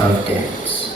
of dance.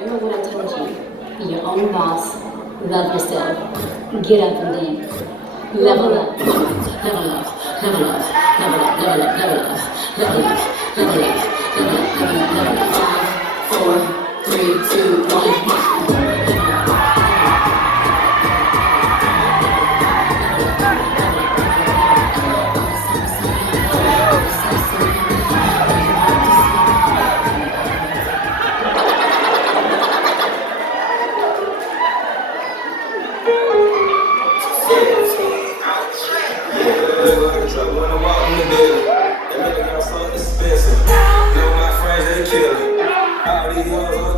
Remember what I told you. Be your own boss. Love yourself. Get up and dance. Level up. Level up. Level up. Level up. Level up. Level up. Level up. Level up. Level up. Level up. Level up. 5, 4, 3, 2, 1. When I walk in the building, that nigga got so expensive. Know my friends, they kill it. All these hoes